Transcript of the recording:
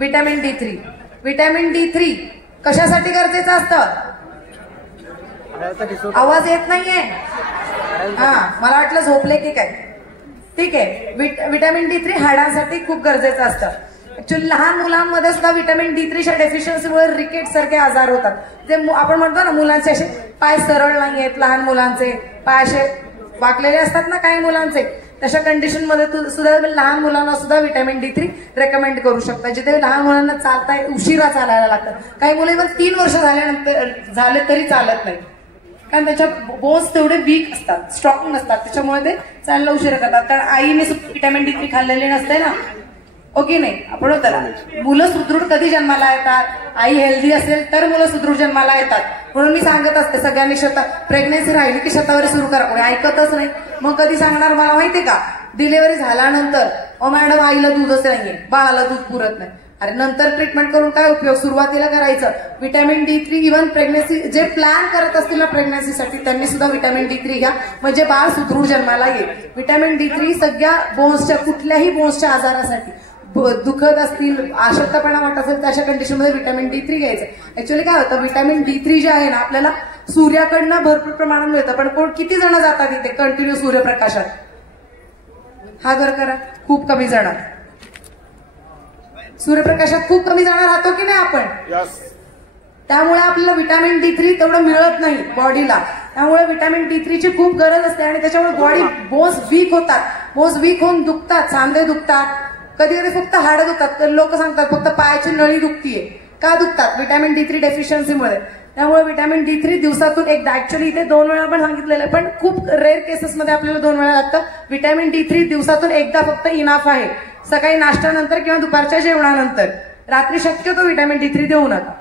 Vitamin D3. Vitamin D3 कशासाठी गरजेचं असतं? आवाज येत नाहीये? हा, मला वाटलं झोपले की काय. ठीक आहे. विटॅमिन D3 हाडांसाठी खूप गरजेचं असतं. ऍक्च्युअली लहान मुलांमध्ये सुद्धा विटॅमिन D3च्या डेफिशियन्सीमुळे रिकेट सारखे आजार होतात. ते आपण म्हणतो ना, मुलांचे असे पाय सरळ नाही आहेत, लहान मुलांचे पाय असे वाकलेले असतात ना काही मुलांचे, तशा कंडिशन मध्ये सुद्धा लहान मुलांना सुद्धा विटॅमिन D3 रेकमेंड करू शकता. जिथे लहान मुलांना चालता उशिरा चालायला लागतात. काही मुलं इव्हन 3 वर्ष झाले तरी चालत नाही, कारण त्याच्या बोन्स तेवढे वीक असतात, स्ट्रॉंग नसतात, त्याच्यामुळे ते चालायला उशिरा करतात. कारण आईने विटॅमिन D3 खाल्लेले नसते ना, ओके नाही. आपण होतं ना, मुलं सुदृढ कधी जन्माला येतात? आई हेल्दी असेल तर मुलं सुदृढ जन्माला येतात. म्हणून मी सांगत असते सगळ्यांनी प्रेग्नेन्सी राहिली की शतावरी सुरू करा. कोणी ऐकतच नाही. मग कधी सांगणार मला माहितीये का? डिलिव्हरी झाल्यानंतर मॅडम आईला दूधच नाहीये, बाळाला दूध पुरत नाही. अरे नंतर ट्रीटमेंट करून काय उपयोग? सुरुवातीला करायचं विटॅमिन D3. इव्हन प्रेग्नेन्सी जे प्लॅन करत असतील ना प्रेग्नेन्सीसाठी, त्यांनी सुद्धा विटॅमिन D3 घ्या, म्हणजे बाळ सुदृढ जन्माला येईल. विटॅमिन D3 सगळ्या बोन्सच्या, कुठल्याही बोन्सच्या आजारासाठी, दुखत असतील, अशक्तपणा वाटत असेल, त्याच्या कंडिशनमध्ये विटॅमिन D3 घ्यायचं. ऍक्च्युअली काय होतं, विटॅमिन D3 जे आहे ना आपल्याला सूर्याकडनं भरपूर प्रमाणात मिळतं. पण किती जण जातात इथे कंटिन्यू सूर्यप्रकाशात? हा घर करा. खूप कमी जण. सूर्यप्रकाशात खूप कमी जण राहतो की नाही आपण? त्यामुळे आपल्याला विटॅमिन D3 तेवढं मिळत नाही बॉडीला. त्यामुळे विटॅमिन D3 ची खूप गरज असते आणि त्याच्यामुळे बॉडी बोन्स वीक होतात. बोन्स वीक होऊन दुखतात, सांधे दुखतात, कधी कधी फक्त हाडं दुखतात. लोक सांगतात फक्त पायाची नळी दुखतीये. का दुखतात? Vitamin D3 डेफिशियन्सीमुळे. त्यामुळे विटॅमिन D3 दिवसातून एकदा, ऍक्च्युअली इथे 2 वेळा पण सांगितलेलं आहे, पण खूप रेअर केसेसमध्ये आपल्याला 2 वेळा लागतं. विटॅमिन D3 दिवसातून एकदा फक्त इनाफ आहे. सकाळी नाश्त्यानंतर किंवा दुपारच्या जेवणानंतर. रात्री शक्यतो विटॅमिन D3 देऊ नका.